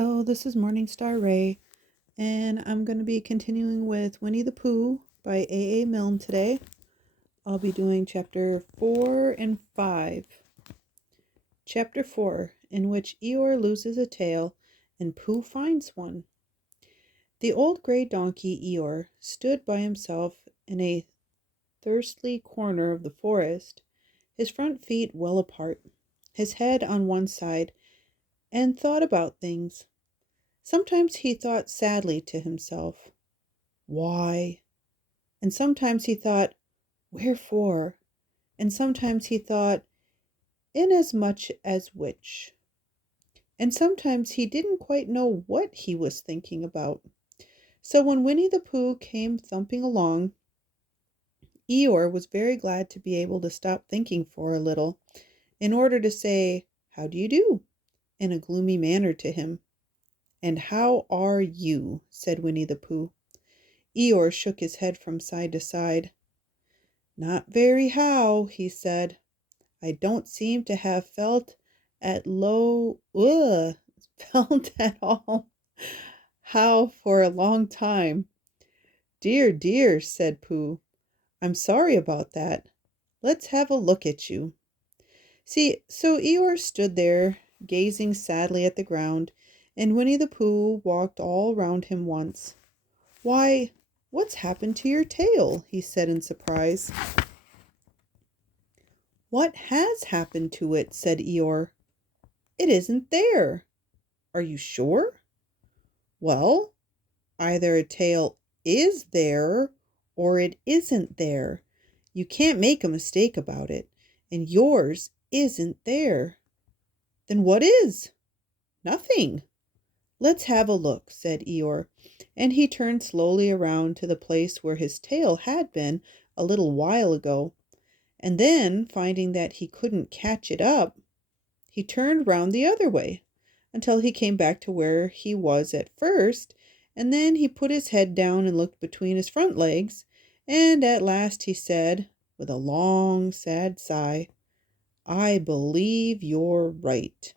Hello, this is Morningstar Ray, and I'm going to be continuing with Winnie the Pooh by A. Milne today. I'll be doing chapter 4 and 5. Chapter 4, in which Eeyore loses a tail and Pooh finds one. The old gray donkey Eeyore stood by himself in a thirsty corner of the forest, his front feet well apart, his head on one side, and thought about things. Sometimes he thought sadly to himself, "Why?" And sometimes he thought, "Wherefore?" And sometimes he thought, "Inasmuch as which?" And sometimes he didn't quite know what he was thinking about. So when Winnie the Pooh came thumping along, Eeyore was very glad to be able to stop thinking for a little, in order to say, "How do you do?" in a gloomy manner to him. "And how are you?" said Winnie the Pooh. Eeyore shook his head from side to side. "Not very how," he said. "I don't seem to have felt at all how for a long time." "Dear, dear," said Pooh. "I'm sorry about that. Let's have a look at you." So Eeyore stood there, gazing sadly at the ground, and Winnie the Pooh walked all round him once. "Why, what's happened to your tail?" he said in surprise. "What has happened to it?" said Eeyore. "It isn't there." "Are you sure?" "Well, either a tail is there or it isn't there. You can't make a mistake about it, and yours isn't there." "Then what is?" "Nothing." "Let's have a look," said Eeyore, and he turned slowly around to the place where his tail had been a little while ago, and then, finding that he couldn't catch it up, he turned round the other way until he came back to where he was at first, and then he put his head down and looked between his front legs, and at last he said, with a long, sad sigh, "I believe you're right."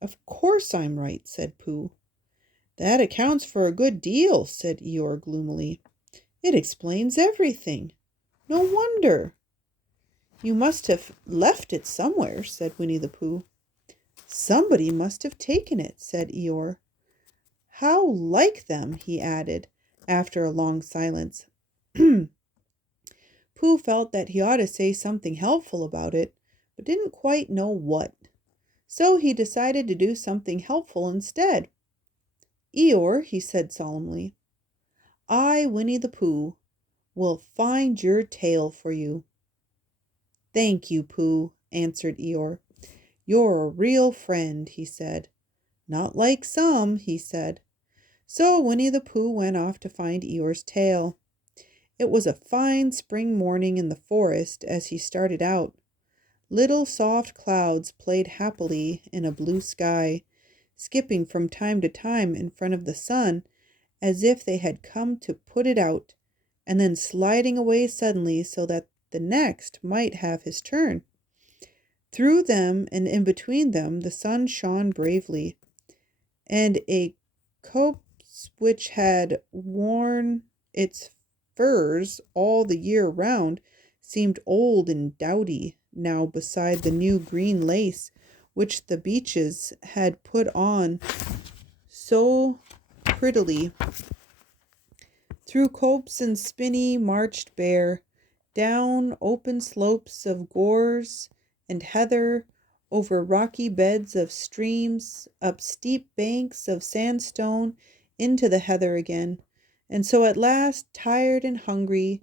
"Of course I'm right," said Pooh. "That accounts for a good deal," said Eeyore gloomily. "It explains everything. No wonder." "You must have left it somewhere," said Winnie the Pooh. "Somebody must have taken it," said Eeyore. "How like them," he added, after a long silence. Pooh felt that he ought to say something helpful about it, but didn't quite know what. So he decided to do something helpful instead. "Eeyore," he said solemnly, "I, Winnie the Pooh, will find your tail for you." "Thank you, Pooh," answered Eeyore. "You're a real friend," he said. "Not like some," he said. So Winnie the Pooh went off to find Eeyore's tail. It was a fine spring morning in the forest as he started out. Little soft clouds played happily in a blue sky, skipping from time to time in front of the sun as if they had come to put it out, and then sliding away suddenly so that the next might have his turn. Through them and in between them the sun shone bravely, and a copse which had worn its furs all the year round seemed old and dowdy now beside the new green lace which the beeches had put on so prettily. Through copse and spinney marched Bear, down open slopes of gorse and heather, over rocky beds of streams, up steep banks of sandstone, into the heather again, and so at last, tired and hungry,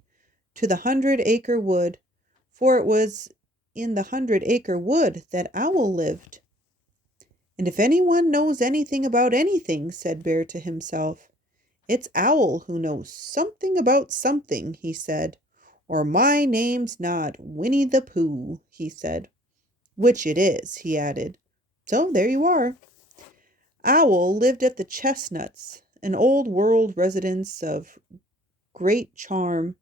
to the 100-acre wood, for it was in the 100-acre wood that Owl lived. "And if anyone knows anything about anything," said Bear to himself, "it's Owl who knows something about something," he said. "Or my name's not Winnie the Pooh," he said. "Which it is," he added. So there you are. Owl lived at the Chestnuts, an old world residence of great charm,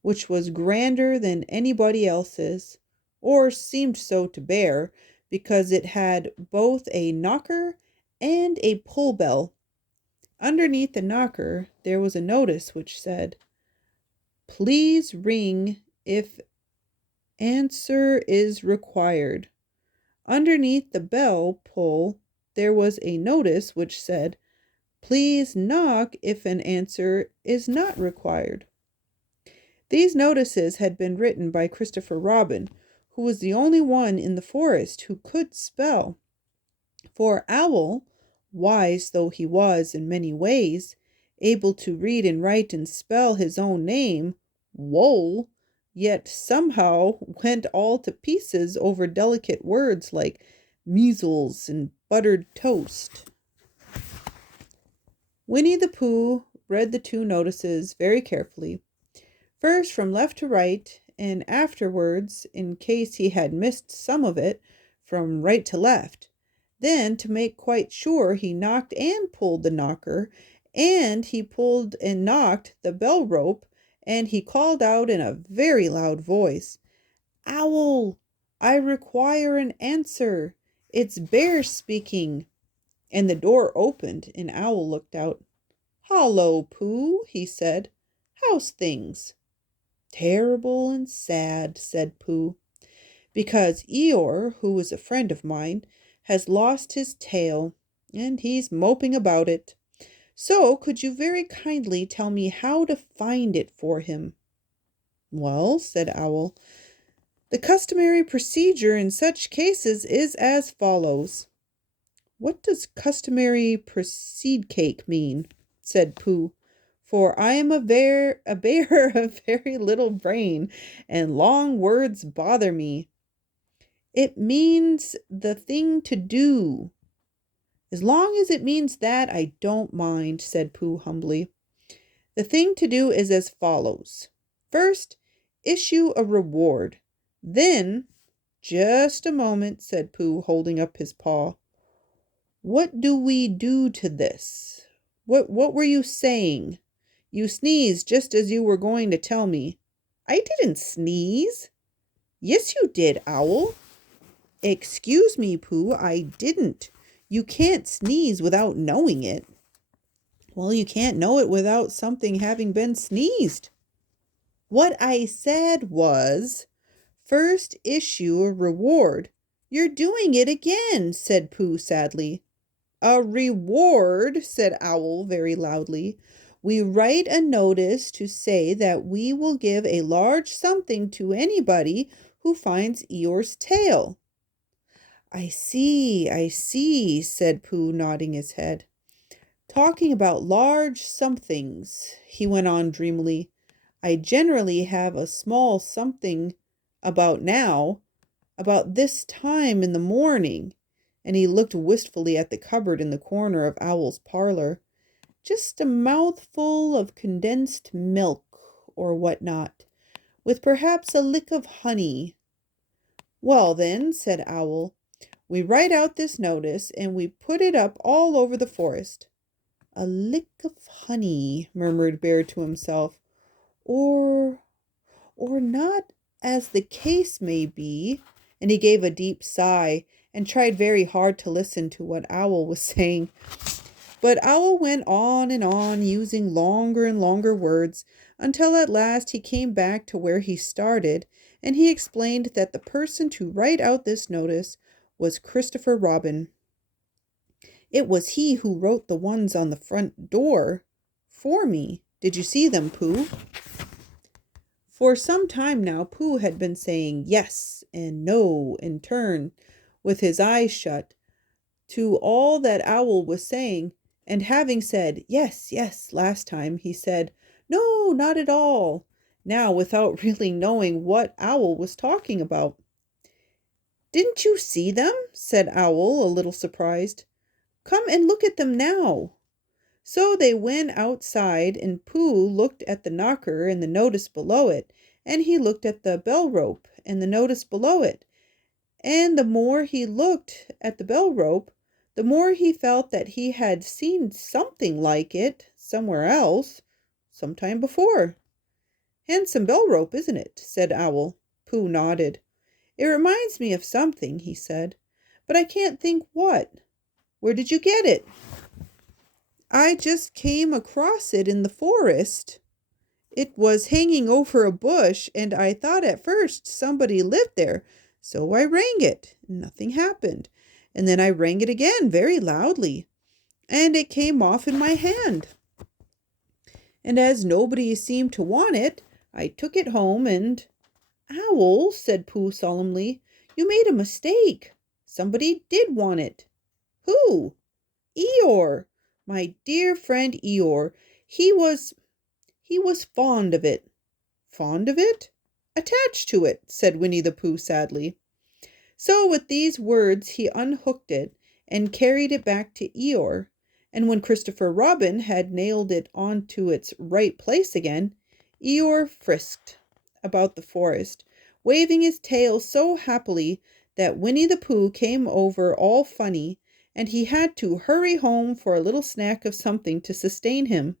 which was grander than anybody else's, or seemed so to Bear, because it had both a knocker and a pull bell. Underneath the knocker there was a notice which said, "Please ring if answer is required." Underneath the bell pull there was a notice which said, "Please knock if an answer is not required." These notices had been written by Christopher Robin, who was the only one in the forest who could spell. For Owl, wise though he was in many ways, able to read and write and spell his own name, Wool, yet somehow went all to pieces over delicate words like measles and buttered toast. Winnie the Pooh read the two notices very carefully, first from left to right, and afterwards, in case he had missed some of it, from right to left. Then, to make quite sure, he knocked and pulled the knocker, and he pulled and knocked the bell rope, and he called out in a very loud voice, "Owl, I require an answer. It's Bear speaking." And the door opened, and Owl looked out. "Hallo, Pooh," he said. "How's things?" "Terrible and sad," said Pooh, "because Eeyore, who is a friend of mine, has lost his tail, and he's moping about it. So could you very kindly tell me how to find it for him?" "Well," said Owl, "the customary procedure in such cases is as follows." "What does customary proceed cake mean?" said Pooh, "for I am a bear of very little brain, and long words bother me." "It means the thing to do." "As long as it means that, I don't mind," said Pooh humbly. "The thing to do is as follows. First, issue a reward. Then—" "Just a moment," said Pooh, holding up his paw. "What do we do to this? What were you saying? You sneezed just as you were going to tell me." "I didn't sneeze." "Yes, you did, Owl." "Excuse me, Pooh, I didn't. You can't sneeze without knowing it." "Well, you can't know it without something having been sneezed." "What I said was, first issue a reward." "You're doing it again," said Pooh sadly. "A reward," said Owl very loudly. "We write a notice to say that we will give a large something to anybody who finds Eeyore's tail." I see," said Pooh, nodding his head. "Talking about large somethings," he went on dreamily, "I generally have a small something about now, about this time in the morning," and he looked wistfully at the cupboard in the corner of Owl's parlor. "Just a mouthful of condensed milk, or what not, with perhaps a lick of honey." "Well, then," said Owl, "we write out this notice, and we put it up all over the forest." "A lick of honey," murmured Bear to himself. Or not, as the case may be." And he gave a deep sigh, and tried very hard to listen to what Owl was saying. But Owl went on, using longer and longer words, until at last he came back to where he started, and he explained that the person to write out this notice was Christopher Robin. "It was he who wrote the ones on the front door for me. Did you see them, Pooh?" For some time now Pooh had been saying yes and no in turn, with his eyes shut, to all that Owl was saying, and having said yes, yes last time, he said no, not at all, now, without really knowing what Owl was talking about. "Didn't you see them?" said Owl, a little surprised. "Come and look at them now." So they went outside, and Pooh looked at the knocker and the notice below it, and he looked at the bell rope and the notice below it. And the more he looked at the bell rope, the more he felt that he had seen something like it somewhere else, sometime before. "Handsome bell rope, isn't it?" said Owl. Pooh nodded. "It reminds me of something," he said, "but I can't think what." Where did you get it? I just came across it in the forest. It was hanging over a bush, and I thought at first somebody lived there, so I rang it. Nothing happened. And then I rang it again very loudly, and it came off in my hand. And as nobody seemed to want it, I took it home and... Owl, said Pooh solemnly, you made a mistake. Somebody did want it. Who? Eeyore, my dear friend Eeyore. He was fond of it. Fond of it? Attached to it, said Winnie the Pooh sadly. So with these words he unhooked it and carried it back to Eeyore, and when Christopher Robin had nailed it onto its right place again, Eeyore frisked about the forest, waving his tail so happily that Winnie the Pooh came over all funny, and he had to hurry home for a little snack of something to sustain him.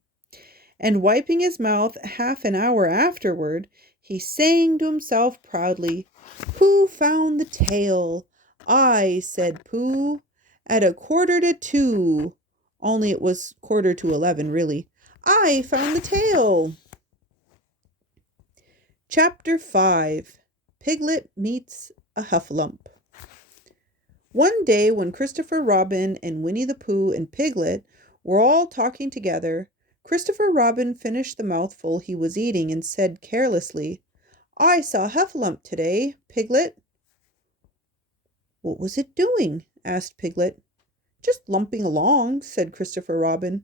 And wiping his mouth half an hour afterward, he sang to himself proudly, Pooh found the tail. I, said Pooh, at 1:45. Only it was 10:45, really. I found the tail. Chapter 5. Piglet Meets a Heffalump. One day when Christopher Robin and Winnie the Pooh and Piglet were all talking together, Christopher Robin finished the mouthful he was eating and said carelessly, I saw Heffalump today, Piglet. What was it doing? Asked Piglet. Just lumping along, said Christopher Robin.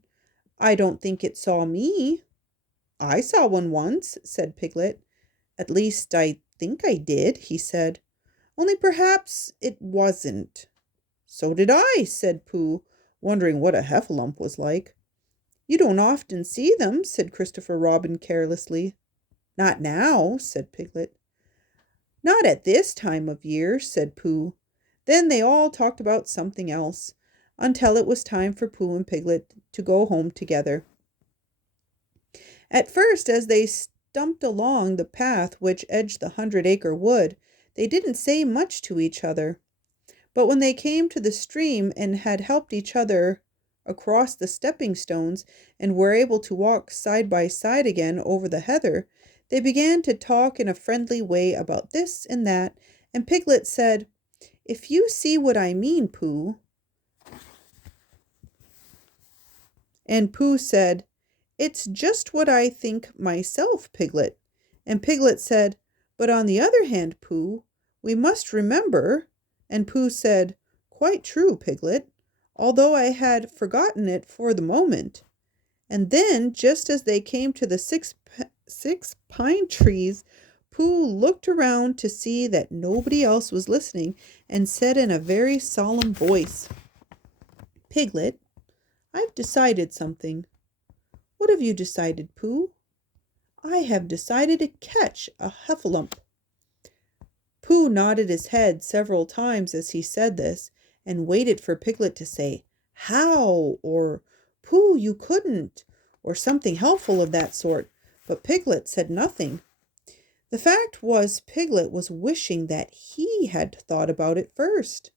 I don't think it saw me. I saw one once, said Piglet. At least I think I did, he said. Only perhaps it wasn't. So did I, said Pooh, wondering what a heffalump was like. You don't often see them, said Christopher Robin carelessly. Not now, said Piglet. Not at this time of year, said Pooh. Then they all talked about something else, until it was time for Pooh and Piglet to go home together. At first, as they stumped along the path which edged the 100-acre wood, they didn't say much to each other. But when they came to the stream and had helped each other across the stepping stones and were able to walk side by side again over the heather, they began to talk in a friendly way about this and that, and Piglet said, If you see what I mean, Pooh. And Pooh said, It's just what I think myself, Piglet. And Piglet said, But on the other hand, Pooh, we must remember. And Pooh said, Quite true, Piglet, although I had forgotten it for the moment. And then, just as they came to the six pine trees, Pooh looked around to see that nobody else was listening and said in a very solemn voice, Piglet, I've decided something. What have you decided, Pooh? I have decided to catch a heffalump. Pooh nodded his head several times as he said this, and waited for Piglet to say, How? Or, Pooh, you couldn't, or something helpful of that sort, but Piglet said nothing. The fact was, Piglet was wishing that he had thought about it first.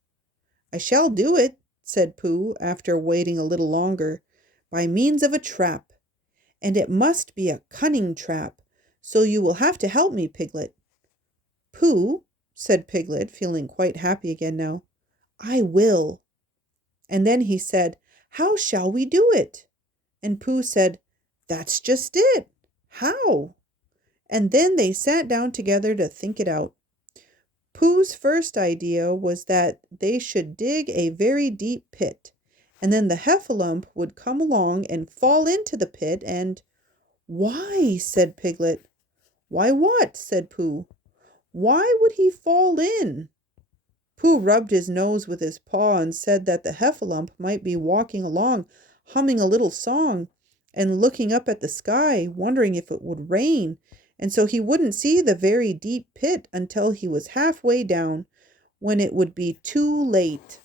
I shall do it, said Pooh, after waiting a little longer, by means of a trap. And it must be a cunning trap, so you will have to help me, Piglet. Pooh, said Piglet, feeling quite happy again now, I will. And then he said, How shall we do it? And Pooh said, That's just it. How? And then they sat down together to think it out. Pooh's first idea was that they should dig a very deep pit, and then the heffalump would come along and fall into the pit and... Why? Said Piglet. Why what? Said Pooh. Why would he fall in? Pooh rubbed his nose with his paw and said that the heffalump might be walking along, humming a little song, and looking up at the sky, wondering if it would rain, and so he wouldn't see the very deep pit until he was halfway down, when it would be too late.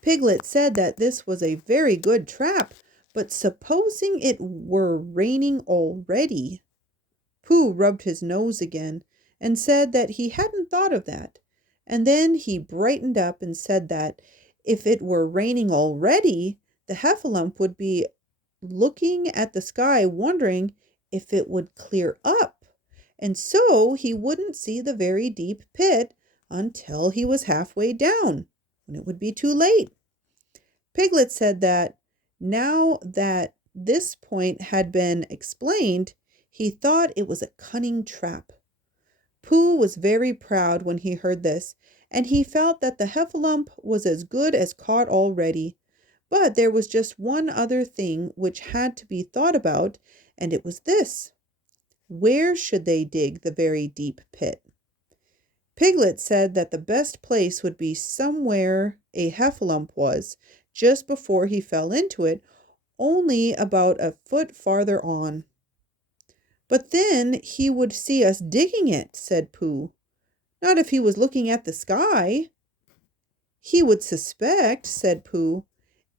Piglet said that this was a very good trap, but supposing it were raining already? Pooh rubbed his nose again and said that he hadn't thought of that, and then he brightened up and said that If it were raining already, the heffalump would be looking at the sky, wondering if it would clear up. And so he wouldn't see the very deep pit until he was halfway down, when it would be too late. Piglet said that now that this point had been explained, he thought it was a cunning trap. Pooh was very proud when he heard this, and he felt that the heffalump was as good as caught already. But there was just one other thing which had to be thought about, and it was this: where should they dig the very deep pit? Piglet said that the best place would be somewhere a heffalump was, just before he fell into it, only about a foot farther on. But then he would see us digging it, said Pooh. Not if he was looking at the sky. He would suspect, said Pooh,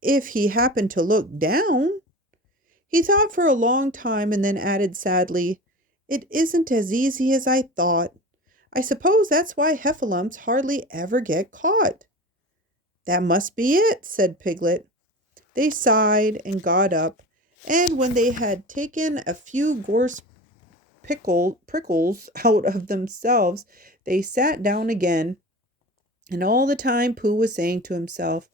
if he happened to look down. He thought for a long time and then added sadly, "It isn't as easy as I thought. I suppose that's why heffalumps hardly ever get caught." "That must be it," said Piglet. They sighed and got up, and when they had taken a few gorse prickles out of themselves, they sat down again. And all the time Pooh was saying to himself,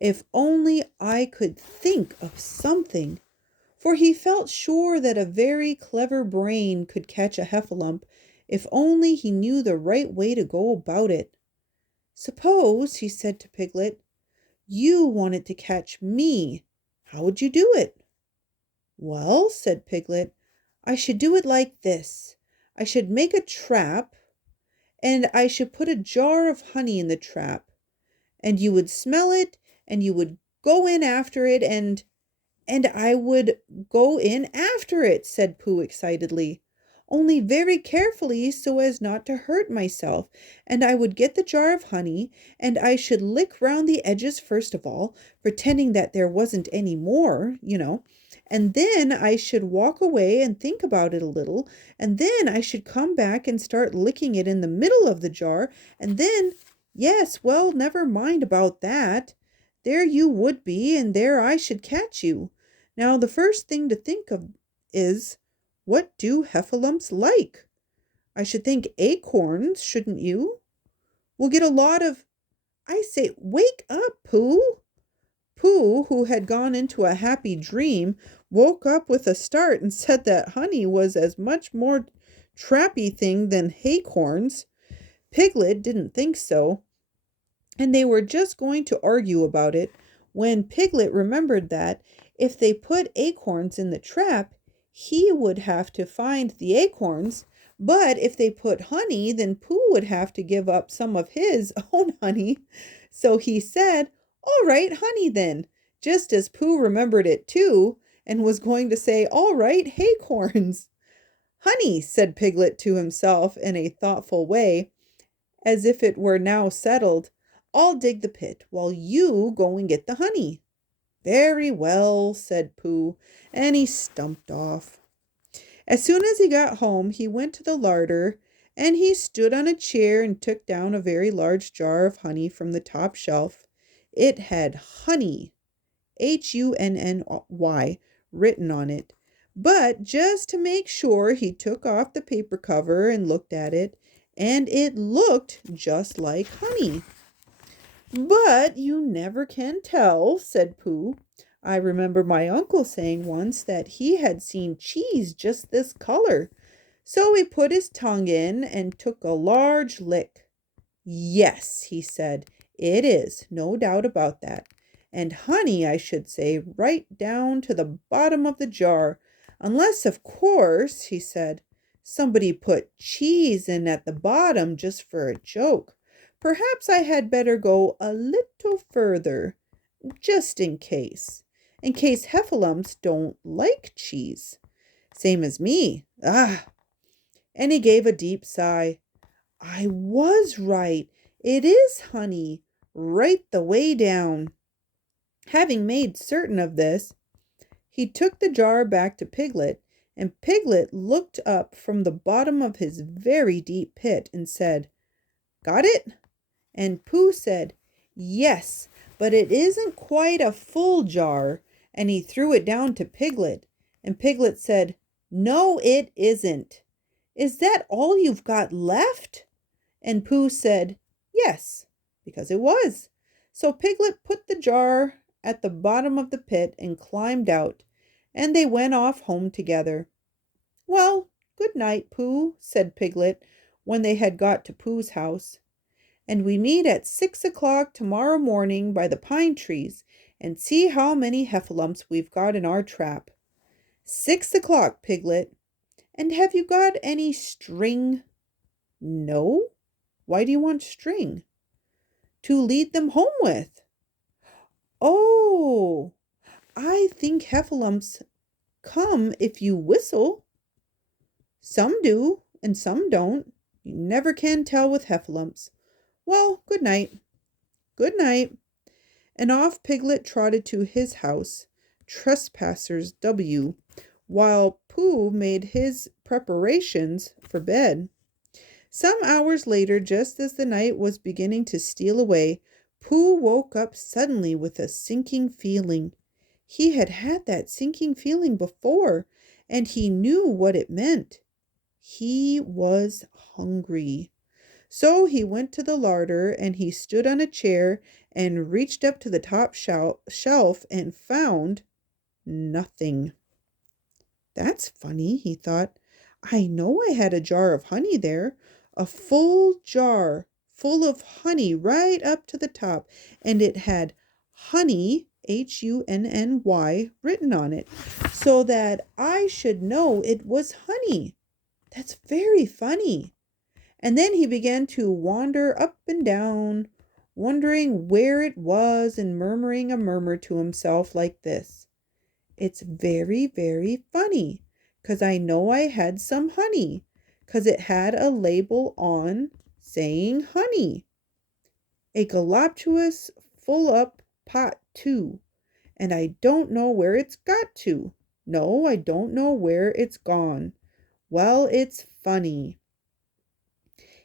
"If only I could think of something," for he felt sure that a very clever brain could catch a heffalump if only he knew the right way to go about it. "Suppose," he said to Piglet, "you wanted to catch me. How would you do it?" "Well," said Piglet, "I should do it like this. I should make a trap, and I should put a jar of honey in the trap, and you would smell it, and you would go in after it, and I would go in after it," said Pooh excitedly. "Only very carefully so as not to hurt myself, and I would get the jar of honey, and I should lick round the edges first of all, pretending that there wasn't any more, and then I should walk away and think about it a little, and then I should come back and start licking it in the middle of the jar, and then, yes, well, never mind about that. There you would be, and there I should catch you. Now, the first thing to think of is, what do heffalumps like? I should think acorns, shouldn't you? We'll get a lot of... I say, wake up, Pooh!" Pooh, who had gone into a happy dream, woke up with a start and said that honey was as much more trappy thing than acorns. Piglet didn't think so, and they were just going to argue about it when Piglet remembered that if they put acorns in the trap, he would have to find the acorns, but if they put honey, then Pooh would have to give up some of his own honey. So he said, "All right, honey then," just as Pooh remembered it too, and was going to say, "All right, acorns." "Honey," said Piglet to himself in a thoughtful way, as if it were now settled. "I'll dig the pit while you go and get the honey." "Very well," said Pooh, and he stumped off. As soon as he got home, he went to the larder, and he stood on a chair and took down a very large jar of honey from the top shelf. It had honey, Hunny, written on it. But just to make sure, he took off the paper cover and looked at it, and it looked just like honey. "But you never can tell," said Pooh. "I remember my uncle saying once that he had seen cheese just this color." So he put his tongue in and took a large lick. "Yes," he said, "it is, no doubt about that. And honey, I should say, right down to the bottom of the jar. Unless, of course," he said, "somebody put cheese in at the bottom just for a joke. Perhaps I had better go a little further, just in case heffalumps don't like cheese. Same as me. Ah!" And he gave a deep sigh. "I was right. It is honey, right the way down." Having made certain of this, he took the jar back to Piglet, and Piglet looked up from the bottom of his very deep pit and said, "Got it?" And Pooh said, "Yes, but it isn't quite a full jar, and he threw it down to Piglet. And Piglet said, "No, it isn't. Is that all you've got left?" And Pooh said, "Yes," because it was. So Piglet put the jar at the bottom of the pit and climbed out, and they went off home together. "Well, good night, Pooh," said Piglet when they had got to Pooh's house. "And we meet at 6 o'clock tomorrow morning by the pine trees and see how many heffalumps we've got in our trap." 6 o'clock, Piglet. "And have you got any string?" "No. Why do you want string?" "To lead them home with." "Oh, I think heffalumps come if you whistle." "Some do, and some don't. You never can tell with heffalumps. Well, good night." "Good night." And off Piglet trotted to his house, Trespassers W, while Pooh made his preparations for bed. Some hours later, just as the night was beginning to steal away, Pooh woke up suddenly with a sinking feeling. He had had that sinking feeling before, and he knew what it meant. He was hungry. So he went to the larder, and he stood on a chair and reached up to the top shelf and found nothing. "That's funny," he thought. "I know I had a jar of honey there, a full jar full of honey right up to the top, and it had honey, Hunny, written on it, so that I should know it was honey. That's very funny." And then he began to wander up and down, wondering where it was and murmuring a murmur to himself like this: "It's very, very funny, 'cause I know I had some honey, 'cause it had a label on saying honey. A galoptuous full up pot too, and I don't know where it's got to. No, I don't know where it's gone. Well, it's funny."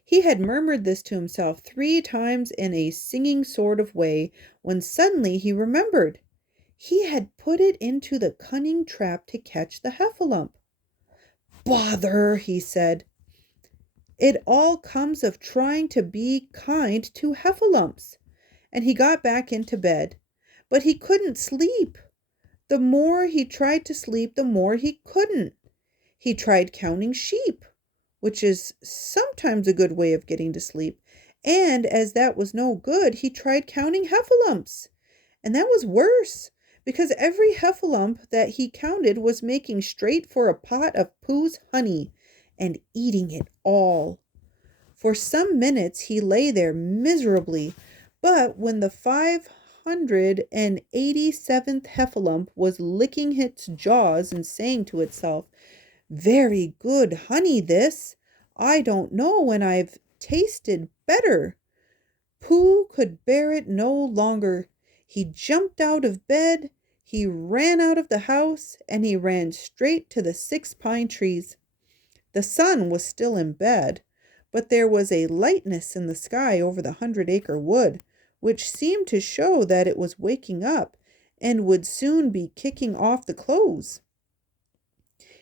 He had murmured this to himself 3 times in a singing sort of way, when suddenly he remembered. He had put it into the cunning trap to catch the heffalump. "Bother," he said. "It all comes of trying to be kind to heffalumps." And he got back into bed. But he couldn't sleep. The more he tried to sleep, the more he couldn't. He tried counting sheep, which is sometimes a good way of getting to sleep. And as that was no good, he tried counting heffalumps. And that was worse, because every heffalump that he counted was making straight for a pot of Pooh's honey and eating it all. For some minutes he lay there miserably, but when the 587th heffalump was licking its jaws and saying to itself, "Very good honey this. I don't know when I've tasted better," Pooh could bear it no longer. He jumped out of bed, he ran out of the house, and he ran straight to the 6 pine trees. The sun was still in bed, but there was a lightness in the sky over the 100-acre wood, which seemed to show that it was waking up and would soon be kicking off the clothes.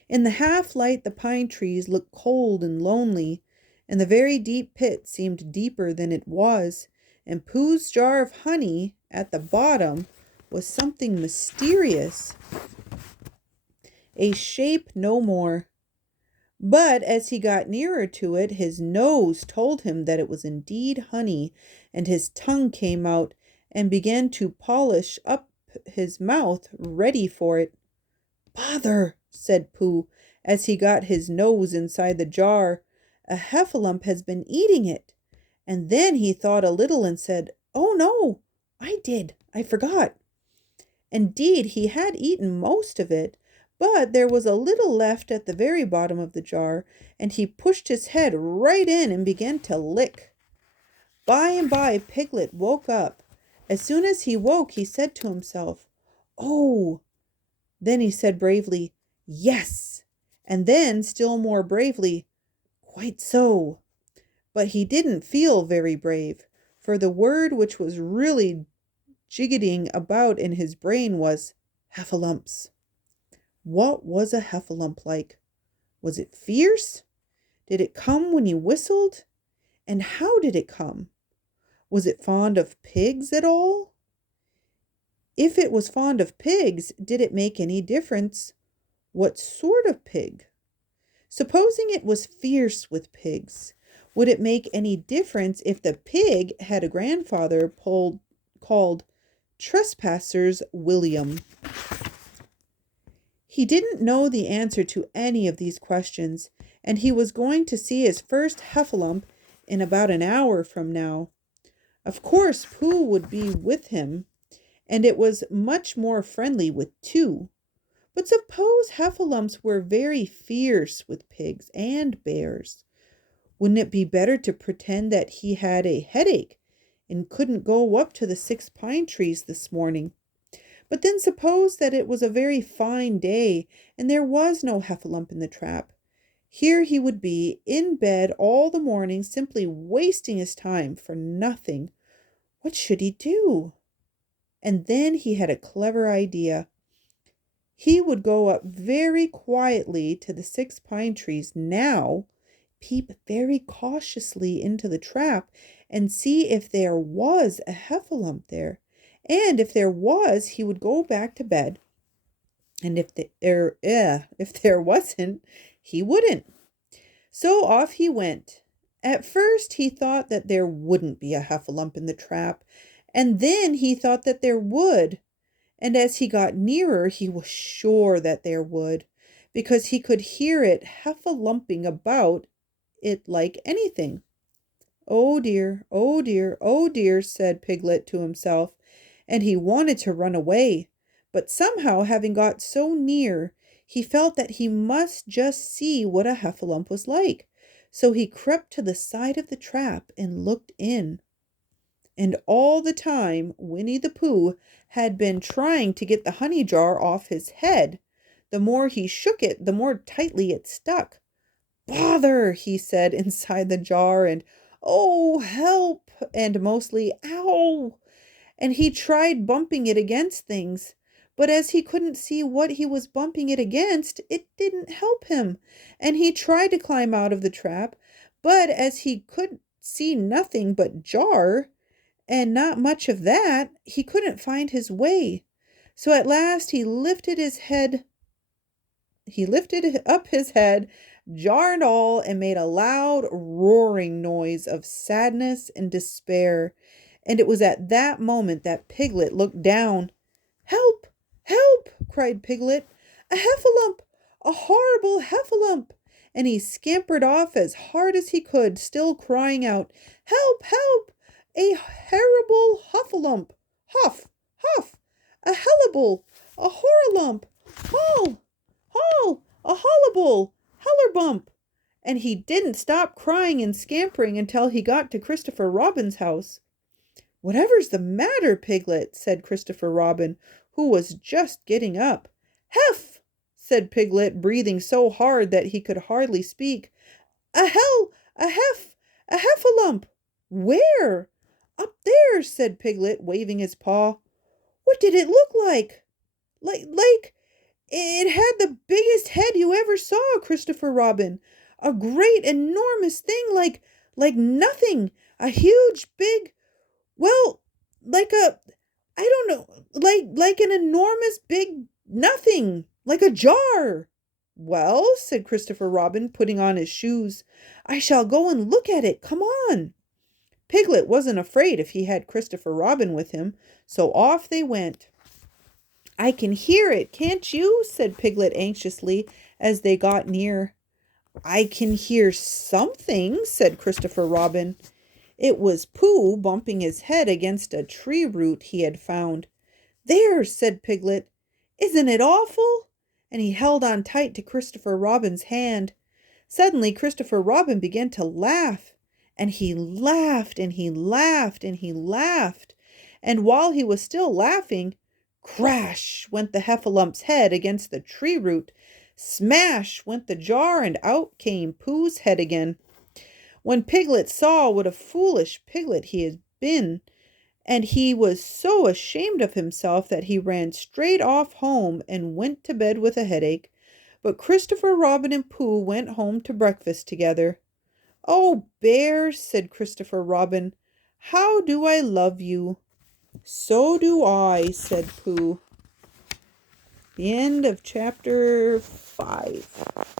In the half-light the pine trees looked cold and lonely, and the very deep pit seemed deeper than it was, and Pooh's jar of honey at the bottom was something mysterious, a shape no more. But as he got nearer to it, his nose told him that it was indeed honey, and his tongue came out and began to polish up his mouth, ready for it. "Bother," said Pooh, as he got his nose inside the jar. "A heffalump has been eating it." And then he thought a little and said, "Oh no, I forgot." Indeed, he had eaten most of it, but there was a little left at the very bottom of the jar, and he pushed his head right in and began to lick. By and by Piglet woke up. As soon as he woke, he said to himself, "Oh!" Then he said bravely, "Yes!" And then, still more bravely, "Quite so." But he didn't feel very brave, for the word which was really jiggeting about in his brain was heffalumps. What was a heffalump like? Was it fierce? Did it come when you whistled? And how did it come? Was it fond of pigs at all? If it was fond of pigs, did it make any difference what sort of pig? Supposing it was fierce with pigs, would it make any difference if the pig had a grandfather called Trespassers William? He didn't know the answer to any of these questions, and he was going to see his first heffalump in about an hour from now. Of course, Pooh would be with him, and it was much more friendly with two. But suppose heffalumps were very fierce with pigs and bears. Wouldn't it be better to pretend that he had a headache and couldn't go up to the 6 pine trees this morning? But then suppose that it was a very fine day and there was no heffalump in the trap. Here he would be in bed all the morning, simply wasting his time for nothing. What should he do? And then he had a clever idea. He would go up very quietly to the 6 pine trees now, peep very cautiously into the trap, and see if there was a heffalump there. And if there was, he would go back to bed. And if there wasn't, he wouldn't. So off he went. At first he thought that there wouldn't be a heffalump in the trap, and then he thought that there would. And as he got nearer, he was sure that there would, because he could hear it heffalumping about it like anything. Oh dear, oh dear, oh dear, said Piglet to himself, and he wanted to run away. But somehow, having got so near, he felt that he must just see what a heffalump was like. So he crept to the side of the trap and looked in. And all the time, Winnie the Pooh had been trying to get the honey jar off his head. The more he shook it, the more tightly it stuck. Bother, he said inside the jar, and oh, help, and mostly ow. And he tried bumping it against things. But as he couldn't see what he was bumping it against, it didn't help him. And he tried to climb out of the trap, but as he could see nothing but jar, and not much of that, he couldn't find his way. So at last he lifted up his head, jar and all, and made a loud roaring noise of sadness and despair. And it was at that moment that Piglet looked down. Help! Help! Cried Piglet. A heffalump! A horrible heffalump! And he scampered off as hard as he could, still crying out, Help! Help! A horrible huffalump! Huff! Huff! A hellable! A horralump! Haul! Haul! A hollable! Hellerbump! And he didn't stop crying and scampering until he got to Christopher Robin's house. Whatever's the matter, Piglet? Said Christopher Robin, who was just getting up. Heff! Said Piglet, breathing so hard that he could hardly speak. A heffalump! Where? Up there, said Piglet, waving his paw. What did it look like? Like it had the biggest head you ever saw, Christopher Robin. A great, enormous thing like nothing. A huge, big, well, like I don't know, like an enormous big nothing, like a jar. Well, said Christopher Robin, putting on his shoes, I shall go and look at it. Come on. Piglet wasn't afraid if he had Christopher Robin with him, so off they went. I can hear it, can't you? Said Piglet anxiously as they got near. I can hear something, said Christopher Robin. It was Pooh bumping his head against a tree root he had found. There, said Piglet. Isn't it awful? And he held on tight to Christopher Robin's hand. Suddenly Christopher Robin began to laugh. And he laughed, and he laughed, and he laughed. And while he was still laughing, crash went the heffalump's head against the tree root. Smash went the jar, and out came Pooh's head again. When Piglet saw what a foolish piglet he had been, and he was so ashamed of himself that he ran straight off home and went to bed with a headache. But Christopher Robin and Pooh went home to breakfast together. "Oh, Bear," said Christopher Robin, "how do I love you!" "So do I," said Pooh. The end of chapter 5.